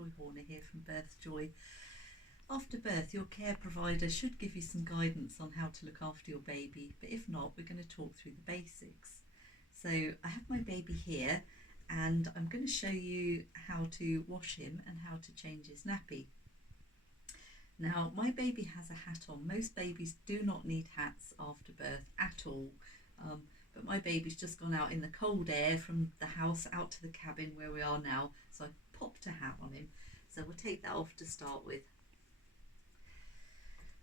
Joy Horner here from Birth Joy. After birth, your care provider should give you some guidance on how to look after your baby, but if not, we're going to talk through the basics. So I have my baby here and I'm going to show you how to wash him and how to change his nappy. Now, my baby has a hat on. Most babies do not need hats after birth at all, but my baby's just gone out in the cold air from the house out to the cabin where we are now, so I popped a hat on him. So we'll take that off to start with.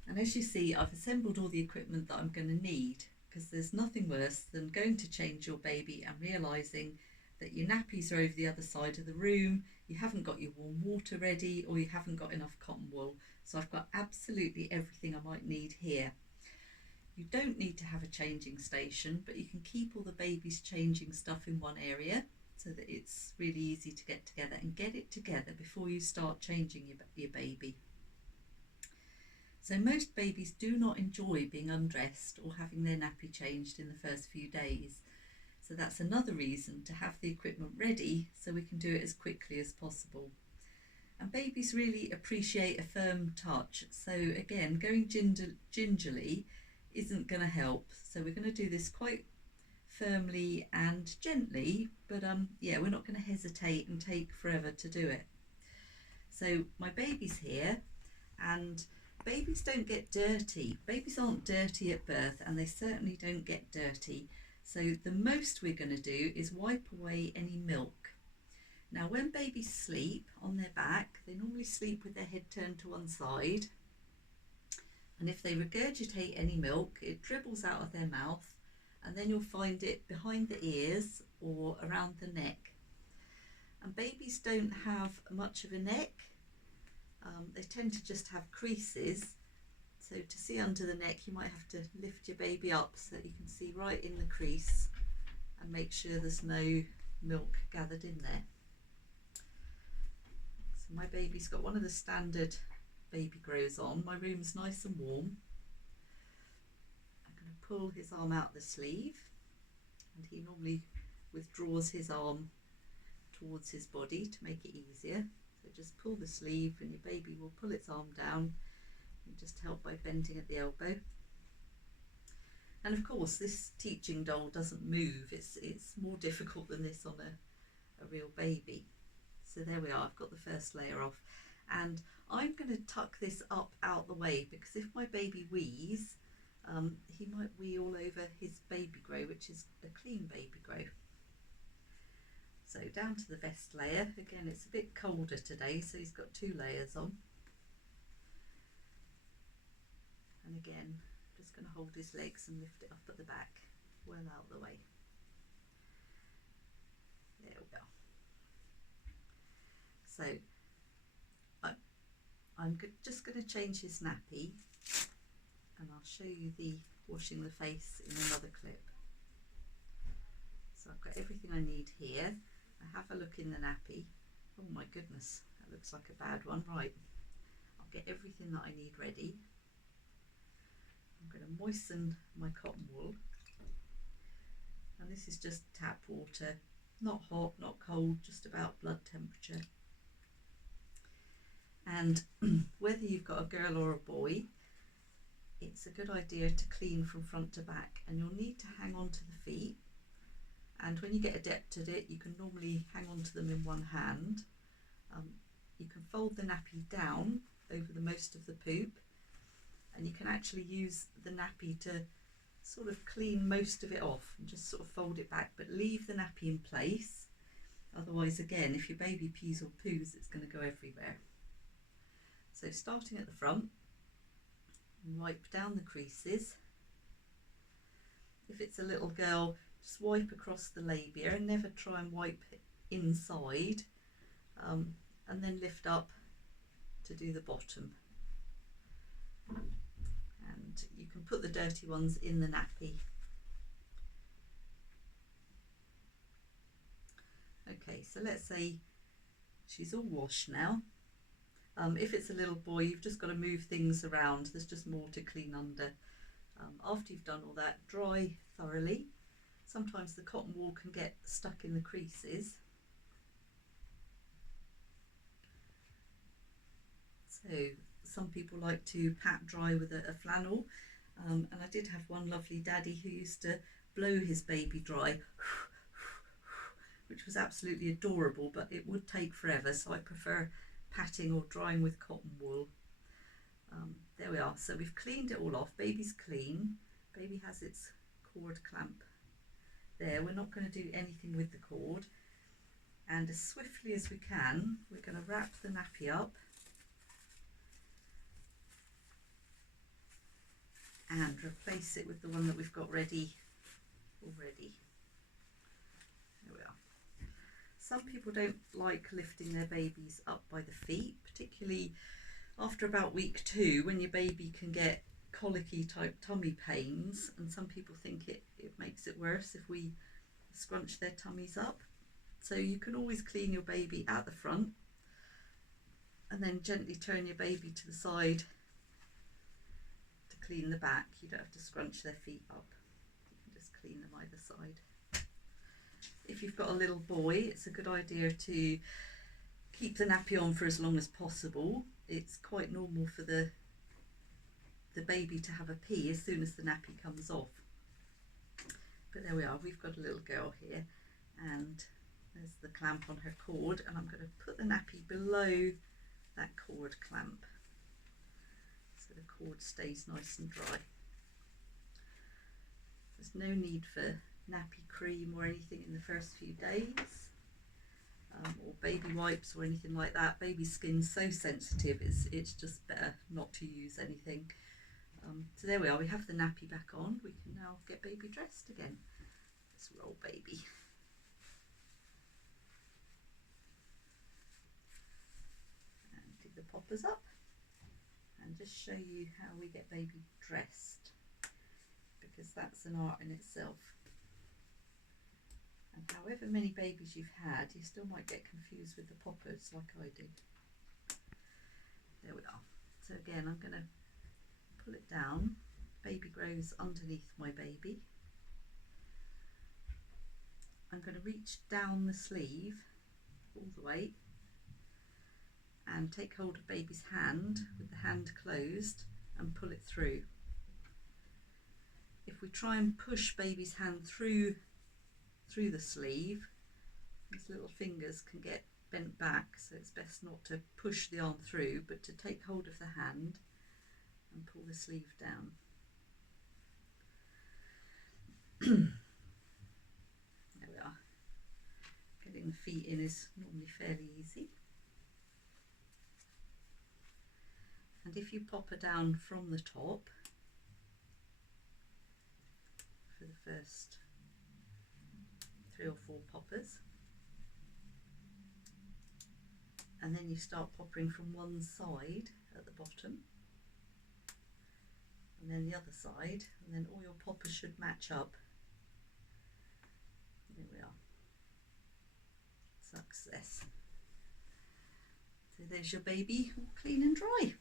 And as you see, I've assembled all the equipment that I'm going to need, because there's nothing worse than going to change your baby and realising that your nappies are over the other side of the room, you haven't got your warm water ready, or you haven't got enough cotton wool. So I've got absolutely everything I might need here. You don't need to have a changing station, but you can keep all the baby's changing stuff in one area so that it's really easy to get together, and get it together before you start changing your baby. So most babies do not enjoy being undressed or having their nappy changed in the first few days. So that's another reason to have the equipment ready so we can do it as quickly as possible. And babies really appreciate a firm touch. So again, going gingerly isn't going to help. So we're going to do this quite firmly and gently, but yeah, we're not going to hesitate and take forever to do it. So my baby's here, and babies don't get dirty. Babies aren't dirty at birth, and they certainly don't get dirty. So the most we're going to do is wipe away any milk. Now when babies sleep on their back, they normally sleep with their head turned to one side. And if they regurgitate any milk, it dribbles out of their mouth, and then you'll find it behind the ears or around the neck. And babies don't have much of a neck. They tend to just have creases. So to see under the neck, you might have to lift your baby up so that you can see right in the crease and make sure there's no milk gathered in there. So my baby's got one of the standard baby grows on. My room's nice and warm. I'm going to pull his arm out the sleeve, and he normally withdraws his arm towards his body to make it easier. So just pull the sleeve and your baby will pull its arm down. You just help by bending at the elbow. And of course this teaching doll doesn't move. It's more difficult than this on a real baby. So there we are, I've got the first layer off, and I'm going to tuck this up out the way, because if my baby wheezes, he might wee all over his baby grow, which is a clean baby grow. So down to the vest layer. Again, it's a bit colder today, so he's got 2 layers on. And again, I'm just going to hold his legs and lift it up at the back, well out the way. There we go. So I'm just going to change his nappy, and I'll show you the washing the face in another clip. So I've got everything I need here. I have a look in the nappy. Oh my goodness, that looks like a bad one. Right, I'll get everything that I need ready. I'm going to moisten my cotton wool, and this is just tap water, not hot, not cold, just about blood temperature. And whether you've got a girl or a boy, it's a good idea to clean from front to back, and you'll need to hang on to the feet. And when you get adept at it, you can normally hang on to them in one hand. You can fold the nappy down over the most of the poop, and you can actually use the nappy to sort of clean most of it off and just sort of fold it back, but leave the nappy in place. Otherwise, again, if your baby pees or poos, it's going to go everywhere. So starting at the front, wipe down the creases. If it's a little girl, just wipe across the labia and never try and wipe inside, and then lift up to do the bottom. And you can put the dirty ones in the nappy. Okay, so let's say she's all washed now. If it's a little boy, you've just got to move things around. There's just more to clean under. After you've done all that, dry thoroughly. Sometimes the cotton wool can get stuck in the creases. So some people like to pat dry with a flannel, and I did have one lovely daddy who used to blow his baby dry, which was absolutely adorable, but it would take forever, so I prefer patting or drying with cotton wool. There we are, so we've cleaned it all off. Baby's clean. Baby has its cord clamp there. We're not going to do anything with the cord, and as swiftly as we can, we're going to wrap the nappy up and replace it with the one that we've got ready already. There we are. Some people don't like lifting their babies up by the feet, particularly after about week 2, when your baby can get colicky type tummy pains, and some people think it makes it worse if we scrunch their tummies up. So you can always clean your baby at the front and then gently turn your baby to the side to clean the back. You don't have to scrunch their feet up, you can just clean them either side. If you've got a little boy, it's a good idea to keep the nappy on for as long as possible. It's quite normal for the baby to have a pee as soon as the nappy comes off. But there we are, we've got a little girl here, and there's the clamp on her cord, and I'm going to put the nappy below that cord clamp so the cord stays nice and dry. There's no need for nappy cream or anything in the first few days, or baby wipes or anything like that. Baby skin's so sensitive, it's just better not to use anything. So there we are, we have the nappy back on. We can now get baby dressed again. Let's roll baby. And do the poppers up and just show you how we get baby dressed, because that's an art in itself. And however many babies you've had, you still might get confused with the poppers like I did. There we are. So again, I'm going to pull it down. Baby grows underneath my baby. I'm going to reach down the sleeve all the way and take hold of baby's hand with the hand closed and pull it through. If we try and push baby's hand through the sleeve, his little fingers can get bent back, so it's best not to push the arm through, but to take hold of the hand and pull the sleeve down. There we are. Getting the feet in is normally fairly easy. And if you pop her down from the top for the first 3 or 4 poppers, and then you start popping from one side at the bottom and then the other side, and then all your poppers should match up. There we are. Success. So there's your baby all clean and dry.